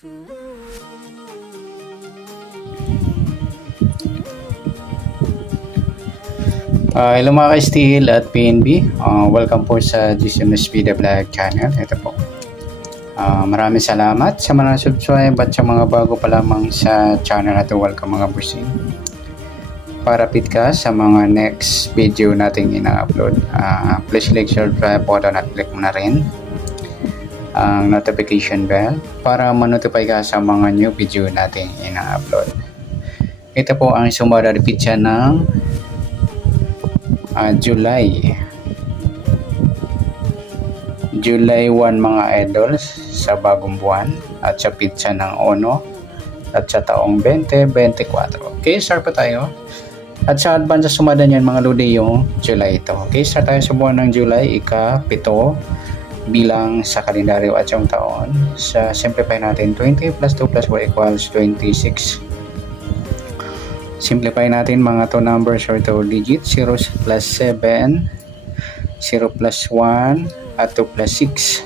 Hello mga ka-Steel at PNB. Welcome po sa GCMS Video Vlog channel. Ito po. Maraming salamat sa mga subscribe at sa mga bago pa lamang sa channel na ito. Welcome mga busing. Para update ka sa mga next video nating ina-upload. Please like, subscribe, button at click mo na rin ang notification bell para ma-notify ka sa mga new video nating ina-upload. Ito po ang sumararipit siya ng July 1 mga idols sa bagong buwan at sa pizza ng Ono at sa taong 2024. Okay, start pa tayo. At sa advance sa sumada niyan mga lodi yung July ito. Okay, start tayo sa buwan ng July, ika-7 bilang sa kalendaryo at yung taon. Sa simplify natin, 20 plus 2 plus 4 equals 26. Simplify natin mga 2 numbers or 2 digits, 0 plus 7, 0 plus 1, at 2 plus 6.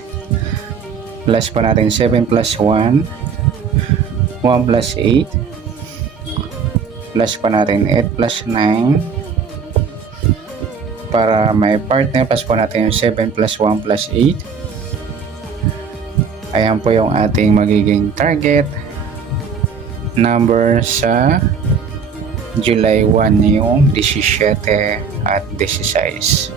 Plus pa natin 7 plus 1, 1 plus 8, plus pa natin 8 plus 9, para may partner, plus pa natin 7 plus 1 plus 8. Ayan po yung ating magiging target number sa July 1 yung 17 at 16.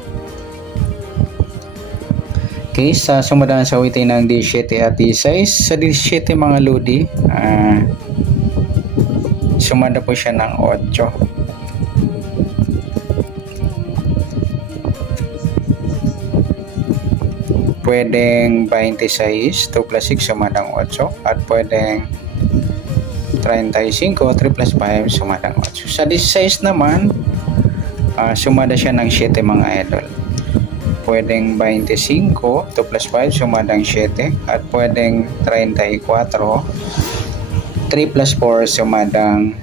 Okay, sa sumadaan sa awitin ng 17 at 16, sa 17 mga lodi, sumada po siya ng 8. Pwedeng 26, 2 plus 6 sumadang 8, at pwedeng 35, 3 plus 5 sumadang 8. Sa 16 naman, sumada siya ng 7 mga idol. Pwedeng 25, 2 plus 5 sumadang 7, at pwedeng 34, 3 plus 4 sumadang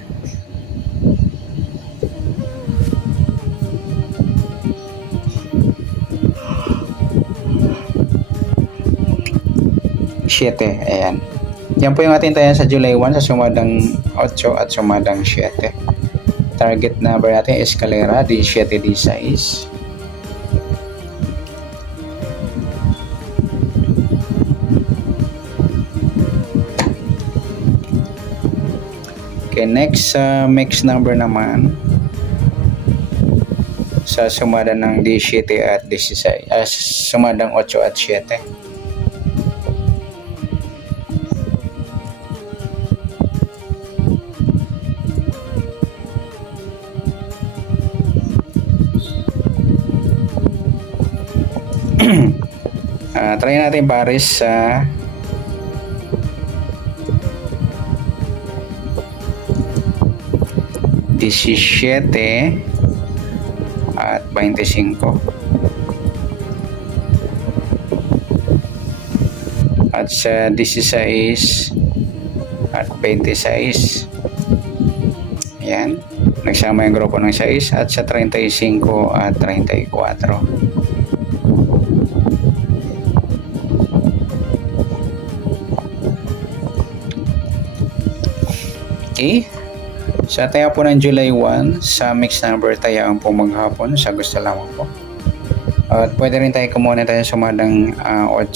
7. Ayan. Yan po yung ating tayan sa July 1 sa sumadang 8 at sumadang 7. Target number natin escalera 17, 16. Okay, next mix number naman sa sumada ng 17 at 16, sumadang 8 at 7. Try natin baris sa Disisyete at 25 at sa 16 at 26. Ayan, nagsama yung grupo ng 6 at sa 35 at 34. Okay, sa taya po ng July 1 sa mix number tayaan po maghapon sa gusto lamang po. At pwede rin tayo kumuna tayo sumadang 8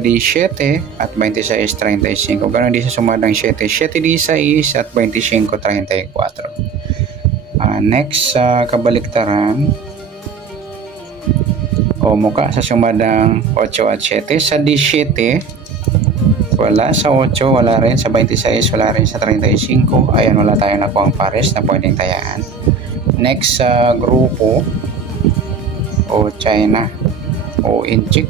di 7 at 26 35. Ganoon din sa sumadang 7 di 6 at 25 34. Next sa kabaliktaran o muka sa sumadang 8 at 7 sa 17 wala, sa 8 wala rin, sa 26 wala rin, sa 35 ayan, wala tayong nakuha ang pares na pwedeng tayaan. Next sa grupo o China o Inchik,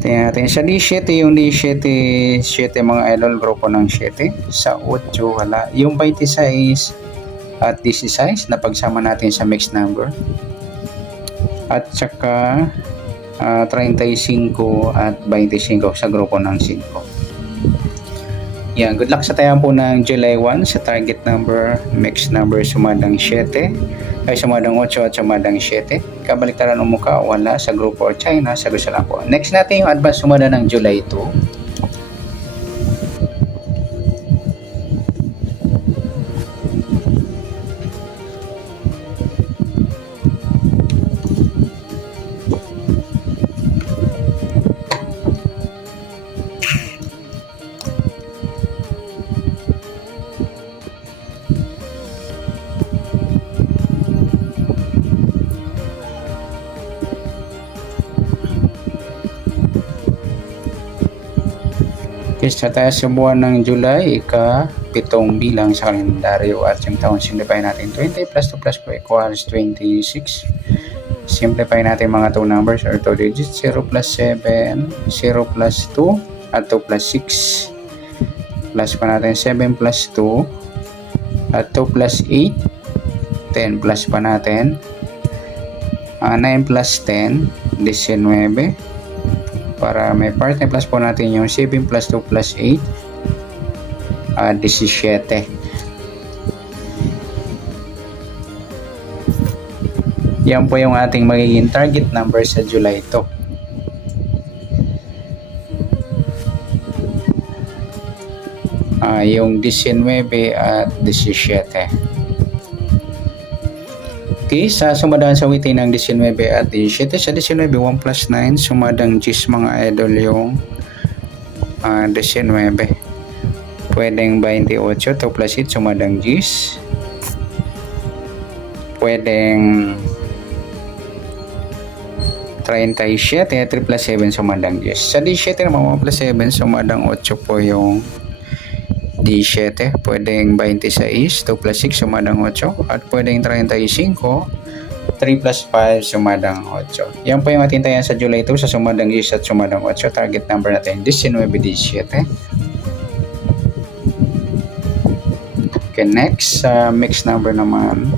tingnan natin sa 17 yung 17 mga idol, grupo ng 7. Sa 8 wala, yung 26 at 16 na pagsama natin sa mixed number, at saka 35 at 25 sa grupo ng 5. Yan, good luck sa tayan po ng July 1 sa target number, mix number sumadang 7, ay sumadang 8 at sumadang 7. Kabaliktaran ng mukha, wala sa grupo or China, sa gusto lang po. Next natin yung advance sumada ng July 2. Sa tayo sa buwan ng July, ika-7 bilang sa kalendaryo at yung taon simplify natin 20 plus 2 plus 4 equals 26. Simplify natin mga 2 numbers or 2 digits, 0 plus 7, 0 plus 2 at 2 plus 6. Plus pa natin 7 plus 2 at 2 plus 8, 10 plus pa natin 9 plus 10, 19. Para may partner plus po natin yung 7 plus 2 plus 8, 17. Yan po yung ating magiging target number sa July 2. Yung 19 at 17. Okay, sa sumadaan sa witin ng 19 at 17, sa 19, 1 plus 9, sumadang 10 mga idol yung 19. Pwedeng 28, 2 plus 8, sumadang 10. Pwedeng 37, 3 plus 7, sumadang 10. Sa 17 naman, 1 plus 7, sumadang 8 po yung 17, pwedeng 26, 2 plus 6 sumadang 8, at pwedeng 35, 3 plus 5 sumadang 8. Yan po yung atintayan sa July 2 sa sumadang 10 at sumadang 8. Target number natin 19, 17. Okay, next mix number naman,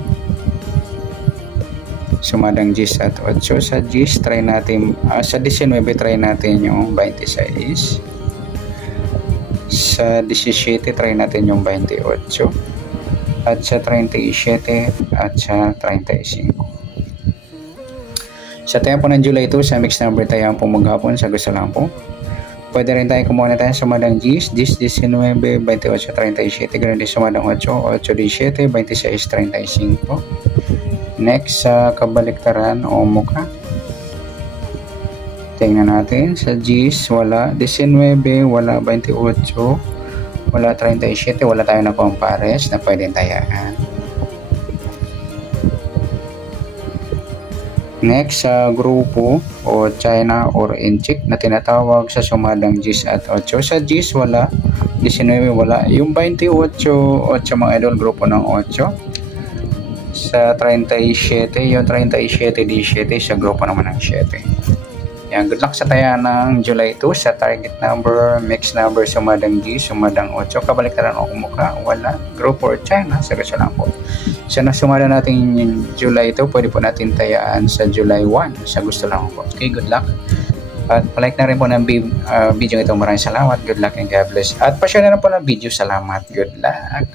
sumadang 10 at 8. Sa 10 try natin, sa 19 try natin yung 26. Sa 17 try natin yung 28, at sa 37 at sa 35. Sa tayo po ng July 2 sa mix number tayo po maghapon sa gusto lang po. Pwede rin tayo kumuha na tayo sumadang 10, 19, 28, 37, ganoon din sumadang 8, 8, 17, 26, 35. Next sa kabaliktaran o mukha, tingnan natin sa 10 wala, 19 wala, 28 wala, 37 wala tayo na compares na pwedeng tayaan. Next sa grupo o China or Inchik na tinatawag sa sumadang 10 at 8. Sa 10 wala, 19 wala, yung 28 8 mga idol, grupo ng 8. Sa 37 yung 37 17 sa grupo naman ng 7. Yan, good luck sa taya ng July 2 sa target number, mix number, sumadang 10, sumadang 8, kabaliktaran o kumukha, wala, group or China, sa gusto lang po. So na sumada natin yung July 2, pwede po natin tayaan sa July 1, sa gusto lang po. Okay, good luck. At palike na rin po ng video ito. Maraming salamat, good luck and God bless. At pa-share na rin po ng video, salamat, good luck.